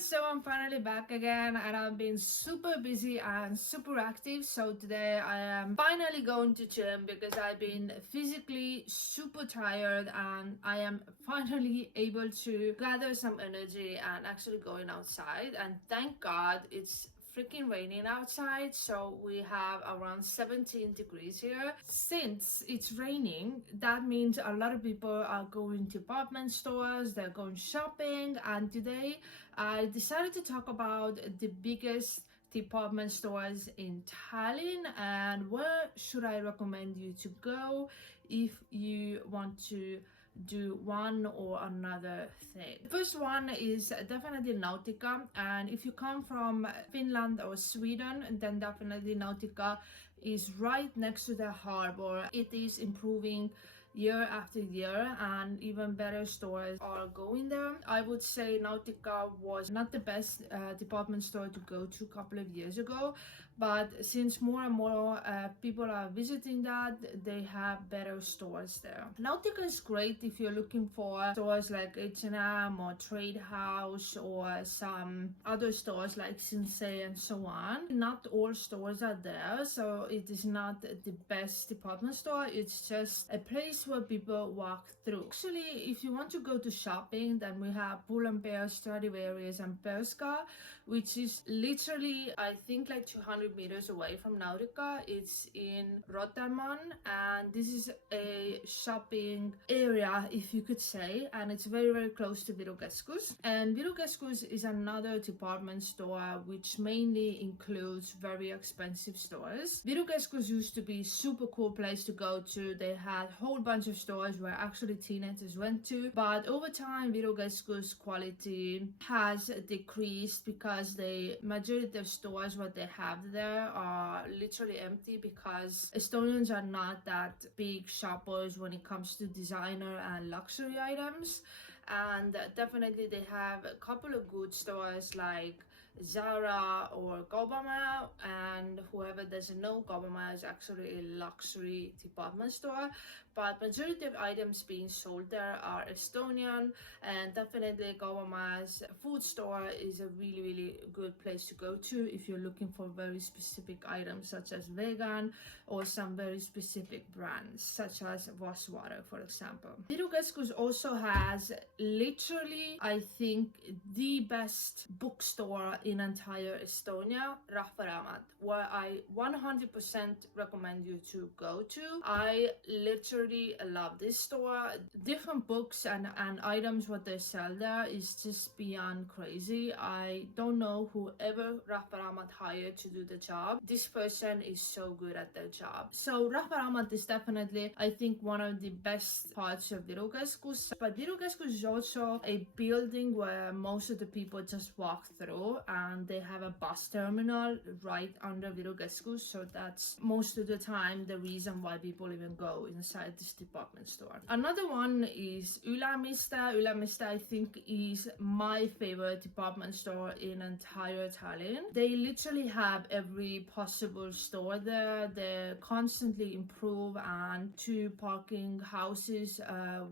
guys, so I'm finally back again and I've been super busy and super active. So today I am finally going to gym because I've been physically super tired and I am finally able to gather some energy and actually going outside. And thank God it's freaking raining outside, so we have around 17 degrees here. Since it's raining, that means a lot of people are going to department stores, they're going shopping, and today I decided to talk about the biggest department stores in Tallinn and where should I recommend you to go if you want to do one or another thing. The first one is definitely Nautica, and if you come from Finland or Sweden, then definitely Nautica is right next to the harbor. It is improving year after year and even better stores are going there. I would say Nautica was not the best department store to go to a couple of years ago, but since more and more people are visiting that, they have better stores there. Nautica is great if you're looking for stores like H&M or Trade House or some other stores like Sensei and so on. Not all stores are there, so it is not the best department store. It's just a place where people walk through. Actually, if you want to go to shopping, then we have Pull&Bear, Stradivarius and Pesca, which is literally I think like 200 meters away from Nautica. It's in Rotermann and this is a shopping area, if you could say, and it's very close to Virukeskus. And Virukeskus is another department store which mainly includes very expensive stores. Virukeskus used to be super cool place to go to. They had a whole bunch of stores where actually teenagers went to, but over time Virukeskus quality has decreased because the majority of stores what they have there are literally empty because Estonians are not that big shoppers when it comes to designer and luxury items. And definitely they have a couple of good stores like Zara or Kaubamaja, and whoever doesn't know, Kaubamaja is actually a luxury department store, but majority of items being sold there are Estonian, and definitely Kaubamaja's food store is a really good place to go to if you're looking for very specific items such as vegan or some very specific brands such as Voss water, for example. Virukeskus also has literally I think the best bookstore in entire Estonia, Rakaramat, where I 100% recommend you to go to. I literally love this store. Different books and items what they sell there is just beyond crazy. I don't know whoever Rakaramat hired to do the job. This person is so good at their job. So Rakaramat is definitely I think one of the best parts of Virukeskus, but Virukeskus is also a building where most of the people just walk through, and they have a bus terminal right under Virukeskus, so that's most of the time the reason why people even go inside this department store. Another one is Ülemiste. Ülemiste I think is my favorite department store in entire Tallinn. They literally have every possible store there. They constantly improve, and two parking houses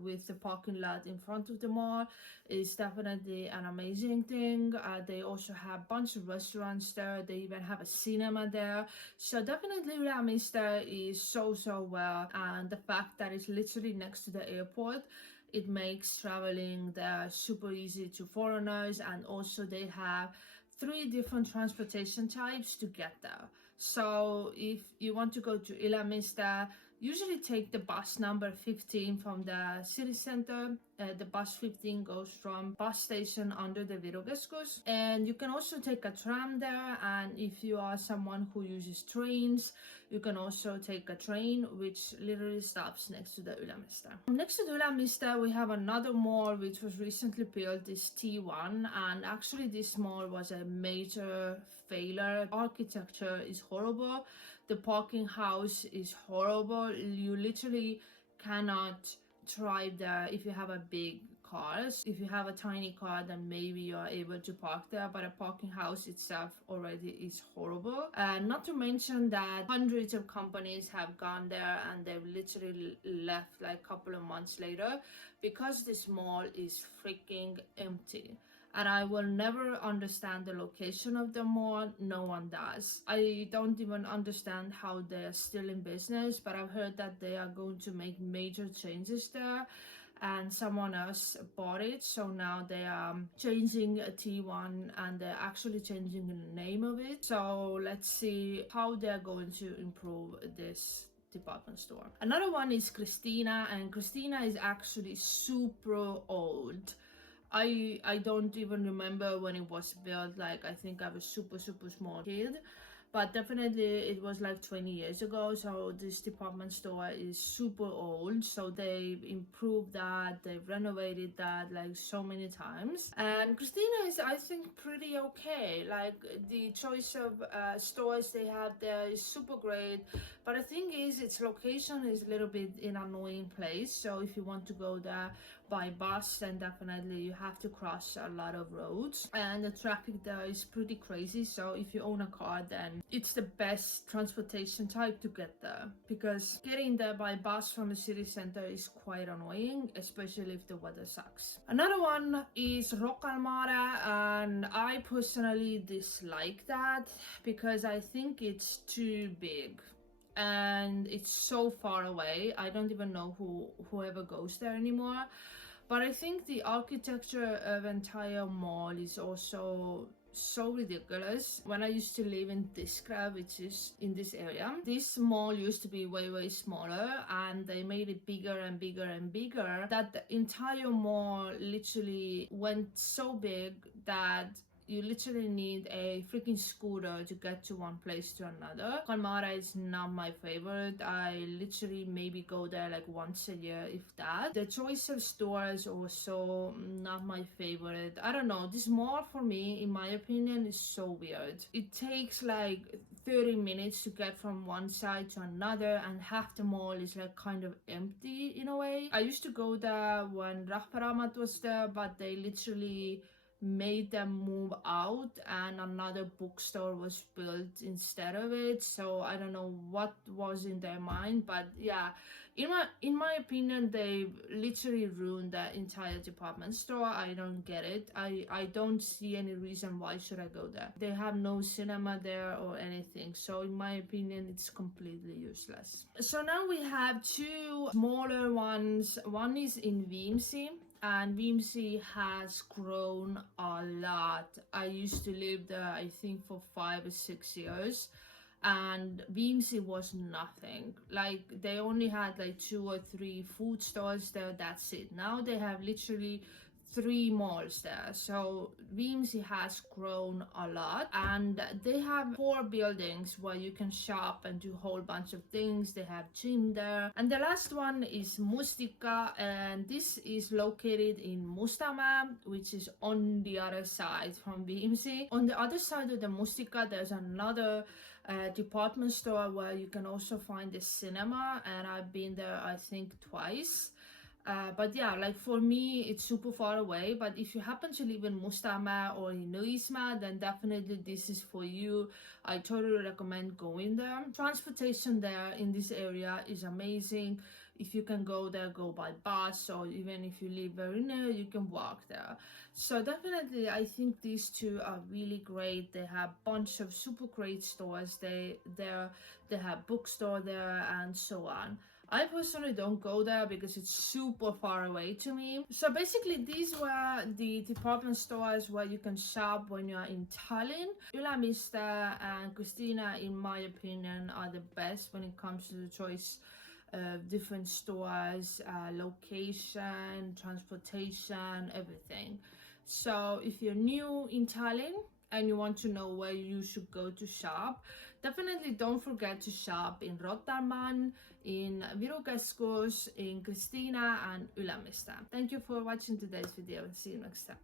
with the parking lot in front of the mall is definitely an amazing thing. They also have a bunch of restaurants there. They even have a cinema there. So definitely Ülemiste is so well, and the fact that it's literally next to the airport, it makes traveling there super easy to foreigners, and also they have 3 different transportation types to get there. So if you want to go to Ülemiste, usually take the bus number 15 from the city center. The bus 15 goes from bus station under the Virukeskus, and you can also take a tram there, and if you are someone who uses trains, you can also take a train which literally stops next to the Ülemiste. Next to the Ülemiste we have another mall which was recently built, is T1, and actually this mall was a major failure. Architecture is horrible, the parking house is horrible, you literally cannot drive there if you have a big car. If you have a tiny car, then maybe you are able to park there, but a parking house itself already is horrible. Not to mention that hundreds of companies have gone there and they've literally left like a couple of months later because this mall is freaking empty. and I will never understand the location of the mall. No one does. I don't even understand how they're still in business, but I've heard that they are going to make major changes there, and someone else bought it, so now they are changing a T1 and they're actually changing the name of it. So let's see how they're going to improve this department store. Another one is Christina, and Christina is actually super old. I don't even remember when it was built. Like, I think I was super small kid, but definitely it was like 20 years ago. So this department store is super old, so they improved that, they renovated that like so many times. And Christina is, I think, pretty okay. Like, the choice of stores they have there is super great, but the thing is its location is a little bit in an annoying place. So if you want to go there by bus, then definitely you have to cross a lot of roads, and the traffic there is pretty crazy. So if you own a car, then it's the best transportation type to get there, because getting there by bus from the city center is quite annoying, especially if the weather sucks. Another one is Rakaramat, and I personally dislike that because I think it's too big and it's so far away. I don't even know whoever goes there anymore. But I think the architecture of entire mall is also so ridiculous. When I used to live in Pesca, which is in this area, this mall used to be way smaller, and they made it bigger and bigger, that the entire mall literally went so big that you literally need a freaking scooter to get to one place to another. Kalmara is not my favorite. I literally maybe go there like once a year, if that. The choice of stores also not my favorite. I don't know, this mall for me, in my opinion, is so weird. It takes like 30 minutes to get from one side to another, and half the mall is like kind of empty in a way. I used to go there when Rakaramat was there, but they literally made them move out and another bookstore was built instead of it. So I don't know what was in their mind, but yeah, in my opinion, they literally ruined the entire department store. I don't get it. I don't see any reason why should I go there. They have no cinema there or anything, so in my opinion it's completely useless. So now we have two smaller ones. One is in Viimsi, and Viimsi has grown a lot. I used to live there, I think, for 5 or 6 years, and Viimsi was nothing. Like, they only had like 2 or 3 food stores there, that's it. Now they have literally 3 malls there. So Viimsi has grown a lot, and they have 4 buildings where you can shop and do a whole bunch of things. They have gym there. And the last one is Nautica, and this is located in Mustamäe, which is on the other side from Viimsi. On the other side of the Nautica, there's another department store where you can also find the cinema, and I've been there I think twice. But yeah, like for me, it's super far away. But if you happen to live in Mustamäe or in Õismäe, then definitely this is for you. I totally recommend going there. Transportation there in this area is amazing. If you can go there, go by bus, or even if you live very near, you can walk there. So definitely, I think these two are really great. They have a bunch of super great stores. They have bookstore there and so on. I personally don't go there because it's super far away to me. So basically these were the department stores where you can shop when you're in Tallinn. Ülemiste and Christina, in my opinion, are the best when it comes to the choice of different stores, location, transportation, everything. So if you're new in Tallinn and you want to know where you should go to shop, definitely don't forget to shop in Rotermann, in Viru Keskus, in Christina and Ülemiste. Thank you for watching today's video, and see you next time.